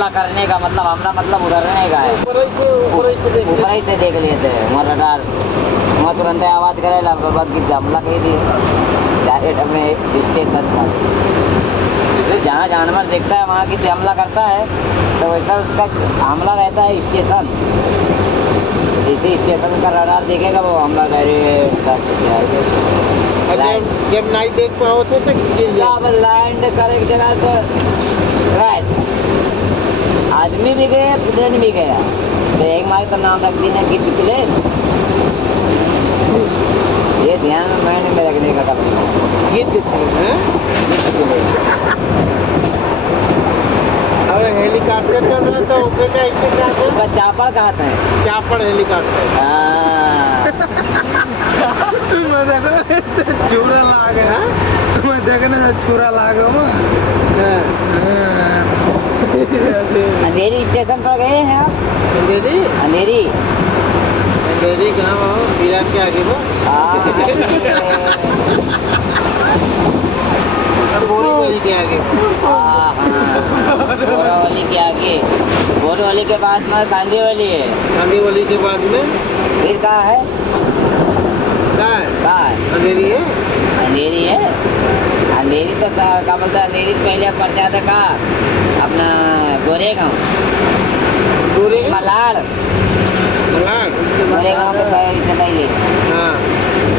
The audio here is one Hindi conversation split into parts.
हमला करने का मतलब हमला मतलब उधरने का है। ऊपर ही से देख लेते हैं वहाँ रडार वहाँ तुरंत आवाज़ करे कि हमला कही थी डायरेक्ट अपने स्टेशन पर। जैसे जहाँ जानवर देखता है वहाँ की हमला करता है तो वैसा उसका हमला रहता है स्टेशन। जैसे स्टेशन का रडार देखेगा वो हमला डायरेक्ट। जब नहीं देख पाओ तो जब लैंड करे एक जगह तो क्रैश आदमी भी गए प्लेन भी गया। तो एक मार्ग तो नाम रख दी ना कि प्लेन। ये ध्यान माइंड में रखने का काम है। ये और हेलीकॉप्टर चल रहा तो उसे कैसे जाते? चापड़ कहते हैं। चापड़ हेलीकॉप्टर। छुरा लागे मैं देखने छुरा लागे अंधेरी स्टेशन पर गए हैं आप? अंधेरी अंधेरी अंधेरी कहाँ हो? विराट के आगे वो बोरीवली के आगे। बोरीवली के आगे बोरीवली के बाद में कांदीवली है। कांदीवली के बाद में फिर कहाँ है? कहाँ है? अंधेरी है। अंधेरी है। अंधेरी तो क्या बोलता है? अंधेरी पहले पड़ जाता का अपना गोरेगांव मलाड गोरेगांव के पहले। हाँ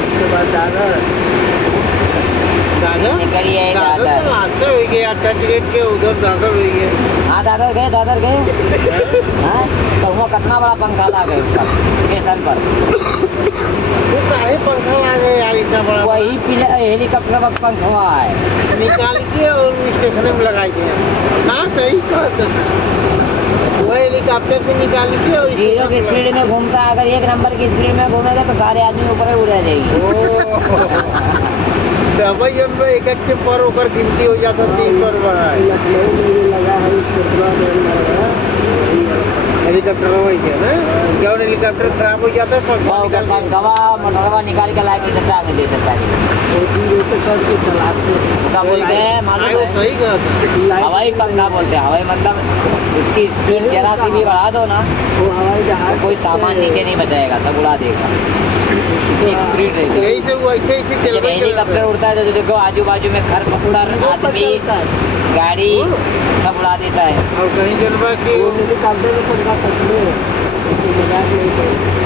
उसके बाद दादर निकलिए दादर। चर्चगेट के उधर दादर हुई है। हाँ दादर गए हाँ तो वो कितना बड़ा पंखा ला गए स्टेशन पर। पंखा आ गए यार इतना बड़ा। वही हेलीकॉप्टर का पंखा है निकाल के और स्टेशन में लगाई दिया। हाँ सही कहते वो हेलीकॉप्टर से निकाल के और 0 की स्पीड में घूमता। अगर 1 नंबर की स्पीड में घूमेगा तो सारे आदमी ऊपर ही उड़ जाएगी। भाई जब एक के पर होकर गिनती हो जाता 3 पर बड़ा है। लखनऊ में लगा है हेलीकॉप्टर वही है ना। क्या हेलीकॉप्टर खराब हो जाता है मोटरवा निकाल के लाके चटा के दे देता है। बोलते हैं मालूम है? सही कहा था। हवाई पंखा बोलते हैं। हवाई मतलब इसकी स्पीड जरा सी भी बढ़ा दो ना वो हवाई जहाज कोई सामान नीचे नहीं बचाएगा, सब उड़ा देगा। स्पीड यही से वो ऐसे हेलीकॉप्टर उड़ता है तो देखो आजू बाजू में घर पकड़ आदमी गाड़ी सब उड़ा देता है। और कहीं जनवा की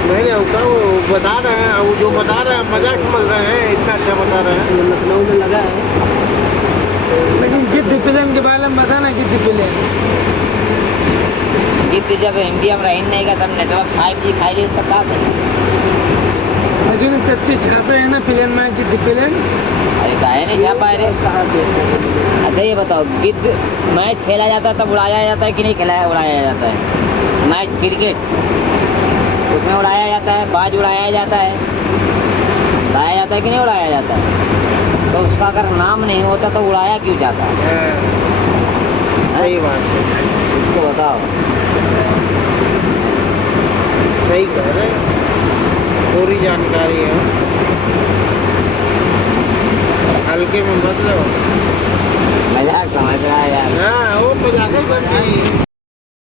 नहीं उसका वो बता रहे हैं। वो जो बता रहे हैं मजाक समझ रहे हैं। इतना अच्छा बता रहे हैं। लखनऊ में लगा है। लेकिन गिद्ध प्लेन के बारे में बताना। गिद्ध प्लेन गिद्ध जब इंडिया में रही नहीं का सब नेटवर्क 5G खाई ली तब बात है। अजून सच्ची छापे है ना प्लेन में गिद्ध प्लेन। अरे काहे नहीं छापा है रे? अच्छा ये बताओ गिद्ध मैच खेला जाता है तब उड़ाया जाता है कि नहीं उड़ाया जाता है? मैच क्रिकेट उसमें उड़ाया जाता है, बाज उड़ाया जाता है कि नहीं उड़ाया जाता है? तो उसका अगर नाम नहीं होता तो उड़ाया क्यों जाता है? सही बात है। इसको बताओ। सही कह रहे हैं। पूरी जानकारी है। हल्के में मत लो। मजाक समझ रहा है यार। हाँ वो मजाक